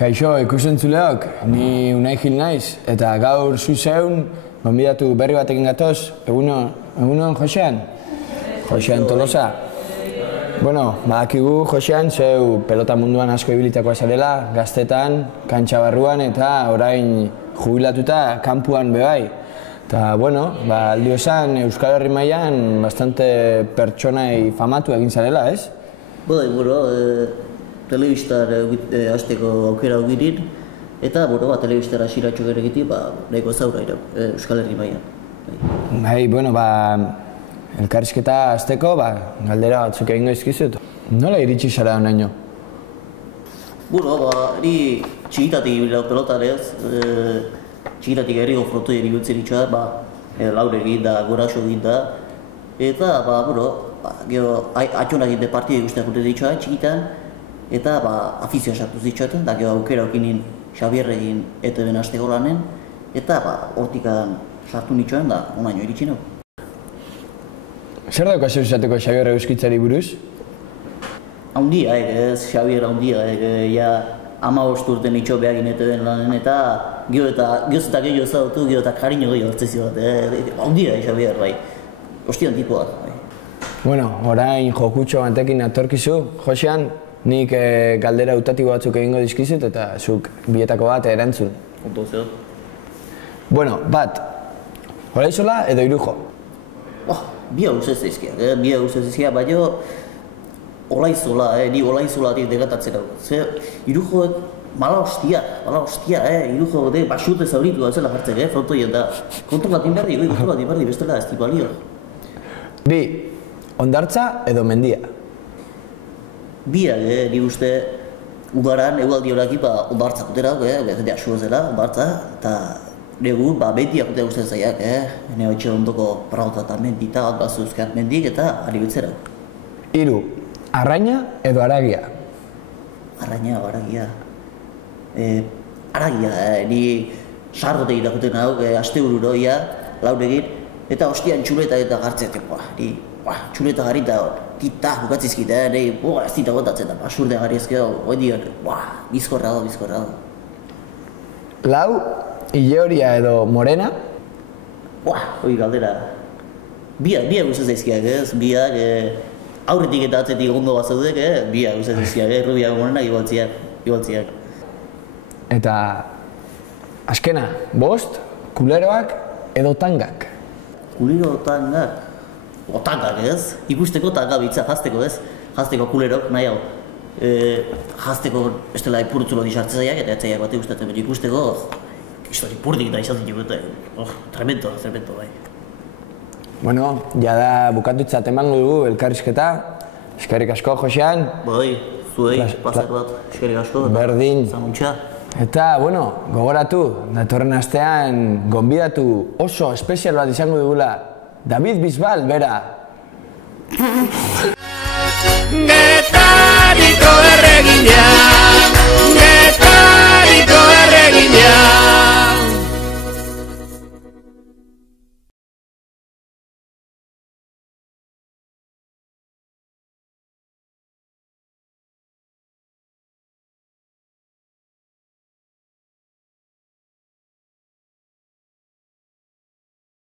Kaixo, ikusentzuleok, ni Unai Gil naiz, eta gaur zuzeun, gonbidatu berri batekin gatoz, egunon Josean? Josean Tolosa. Bueno, badakigu Josean, zeu pelota munduan asko ibilitakoa zarela, gaztetan, kantxa barruan eta orain jubilatuta kanpuan bebai. Eta, bueno, aldi osan Euskal Herri mailan bastante pertsonai famatu egin zarela, ez? Telebistar hasteko aukera augirin, eta telebistara asiratxo geregitik, nahiko zaura Euskal Herri mailan. Elkarrizketa hasteko, galdera batzuk egingo izkizut. Nola iritsi zara honaino? Ni txikitatik ibilau pelotarez, txikitatik herriko frontoiak ibiltzen itxoa, laur egin da, goraxo egin da, eta, atxonak egin de partida guztiak urte ditxoa, txikitan, eta afizioa sartu zitxoetan, da aukera okinin Xabierrekin ETV-en hasteko lanen, eta hortikan sartu nitxoen da, onaino iritsi nago. Zer dauka zeu izateko Xabierre euskitzari buruz? Haundia, Xabier haundia, 15 urte nitxo behagin ETV-en lanen, eta gio eta gehiago zautu, gio eta kariño gehiago hartzezi bat, haundia, Xabier, ostian tipua. Bueno, orain jokutxo batekin atorkizu, Josean, nik galdera utatiko batzuk egingo dizkizut eta zuk bietako bat erantzun. Ondo zeo. Bueno, bat, Olaizola edo Irujo? Bia ustez ezkia, baina Olaizola, ni Olaizolatik degatatzen hau. Irujoek mala hostia, Irujo basute zauritu da zela jartzen, frontoien da. Kontrolatin berdi, bestela ez tipa balio. Bi, Hondartza edo Mendia? Biak, ni uste udaran, egualdi horakip Hondartza kutera, jendea asua zela, Hondartza, eta negu Mendiak kutera uste zaiak, nire etxe ondoko prauta eta mendita, bazuzkat mendik eta ari betzera. Hiru, Arraina edo Aragia? Arraina, Aragia. Aragia, ni sarrote irakuten hau, aste ururoia, laur egin, eta hostian txuleta eta gartzetek, txuleta gari eta tita bukatzizkit, ez dita gotatzen da, basurde gari ezkeo, hoi dion, bizkorra da. Lau, Ileoria edo Morena? Hoi galdera. Biak guztaz daizkiak, biak aurretik eta atzetik ondo bat zaudek, biak guztaz daizkiak, Rubiak Morena ibaltziak. Eta azkena, 5, kuleroak edo tangak? Kulero tangak? Tangak ez? Ikusteko tanga bitza, jazteko ez? Jazteko kulerok, nahi hau. Jazteko bestela ipurtzulo disartzen zaiak, eta etzaiak bate gustatzen, baina ikusteko histori purdik da izatzen dugu, tremendo, bai. Bueno, jada bukatutzat emango dugu elkarrizketa. Eskerrik asko, Josean. Bai, zuei, pasar bat, eskerrik asko. Berdin. Zamuntxa. Eta, gogoratu, datorren astean gonbidatu oso espezial bat izango dugula David Bisbal, bera. Getariko erregilea